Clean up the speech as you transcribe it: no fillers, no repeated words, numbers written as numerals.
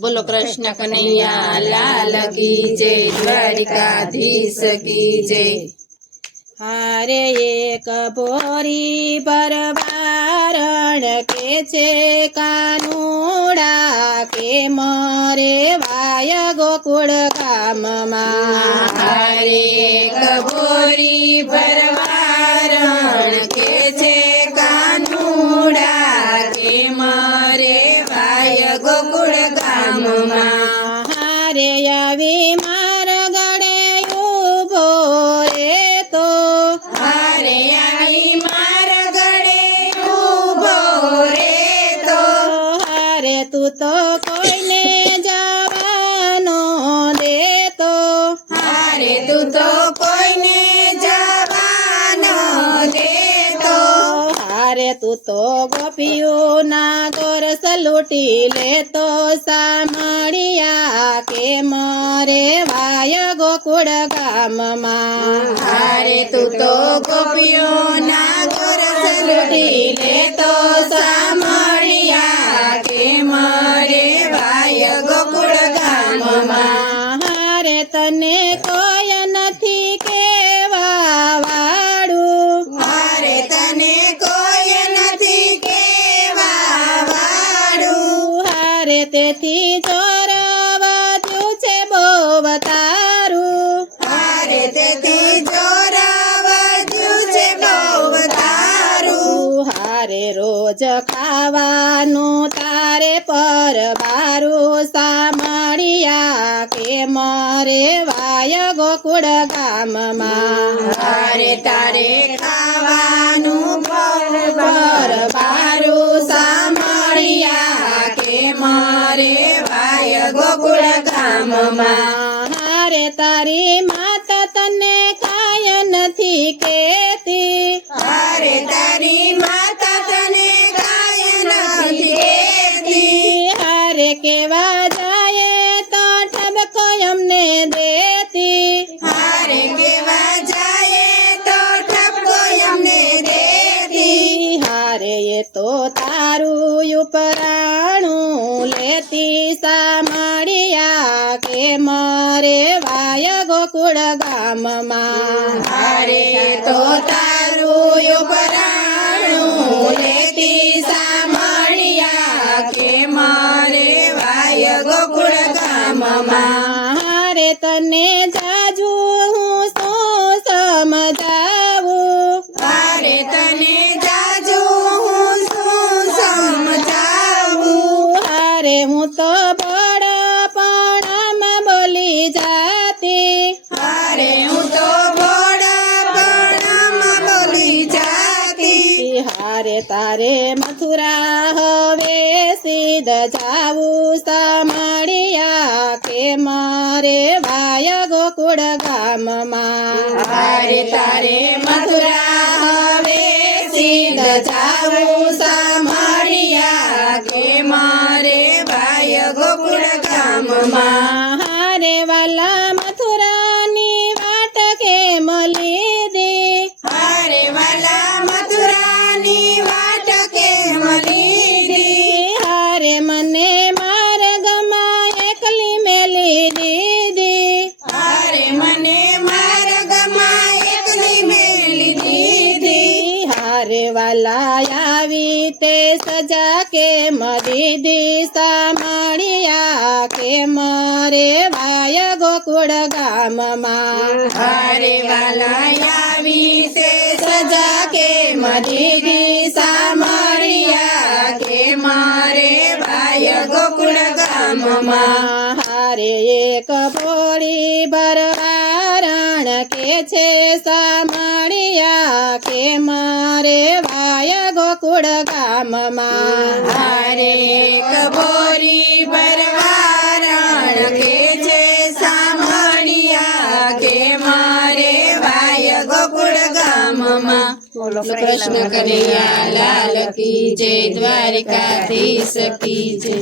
बोलो कृष्ण कन्हैया लाल की जय, द्वारिकाधीश की जय। हारे एक बोरी बरबारण के छे कानुड़ा के मरे वाय गोकुळ गामમાં। हारे एक बोरी बरबारण के छे कानुड़ा के मरे वाय गोकुळ गामમાં। हारे આવી માર ગળે ઊભો રે તો हारे आई मार गड़े ऊभो रे तो हारे તું તો કોઈને જવાનો દેતો। हारे तू तो कोईने जवानो देतो। हारे તું તો ગોપીઓના ગોરસ લૂંટી લેતો। સામળિયા કે મરે વાય ગોકુળ ગામમાં। हारे तू तो गोपियों ना गोरस लूटी लेतो। सामळिया के मरे वाय गोकुळ गामમાં। हारे તને કોઈ નથી કેવા વાળું। हारे तने कोई નથી કેવા વાળું। हारे તેથી ચોરવાતું છે બહુ તારું। हारे तेथी જોરાવાજ્યું છે બહુ તારું। हारे રોજ ખાવાનું તારે પર બારું। સામળિયા કે મરે વાય ગોકુળ ગામમાં। હારે તારે ખાવાનું પર બારું। સામળિયા કે મારે વાય ગોકુળ ગામમાં। હારે તારી માતા તને કાંઈ નથી કહેતી। હારે તારી માતા તને કાંઈ નથી કહેતી। હારે કેવા જાય તો ઠબકો અમને દેતી। હારે કેવા જાય તો ઠપકો અમને દેતી। હારે એ તો તારું ઉપરાણું લેતી। સામળિયા કે મરે વાય ગોકુળ ગામમાં। હારે તો તારું ઉપરાણું લેતી। સામળિયા કે મારે વાય ગોકુળ ગામમાં। હારે તને જાજુ હું શું સમજાવું। હારે તને જાજુ હું શું સમજાવું। હારે હું તો બળપણમાં બોલી જાતી। હારે હું તો બોડાપણામાં બોલી જાતી। હારે તારે મથુરા હવે સીધ જાવું। સામળિયા કે મારે વાય ગોકુળ ગામમાં। હારે તારે મથુરા હવે સીધ જાવું। સામળિયા કે મારે વાય ગોકુળ ગામમાં। હારે વાલા મથુરાની વાટ કેમ લીધી। હારે વાલા મથુરાની વાટ કેમ લીધી। હારે મને માર્ગમાં એકલી મેલી દીધી। હારે મને માર્ગમાં એકલી મેલી દીધી। હારે વાલા આવી તે સજા કેમ દીધી। સામળિયા કે મરે વાય ગોકુળ ગામમાં। હારે વાલા આવી તે સજા કેમ દીધી। સામળિયા કે મારે વાય ગોકુળ ગામમાં। હારે એક ભોળી બરબારણ કે છે સામળિયા કે મરે વાય ગોકુળ ગામમાં। હારે એક બોરી બરવારણ કે છે સામળિયા કે મારે વાય ગોકુળ ગામમાં। બોલો કૃષ્ણ કનૈયા લાલ કી જય, દ્વારિકાધીશ કી જય।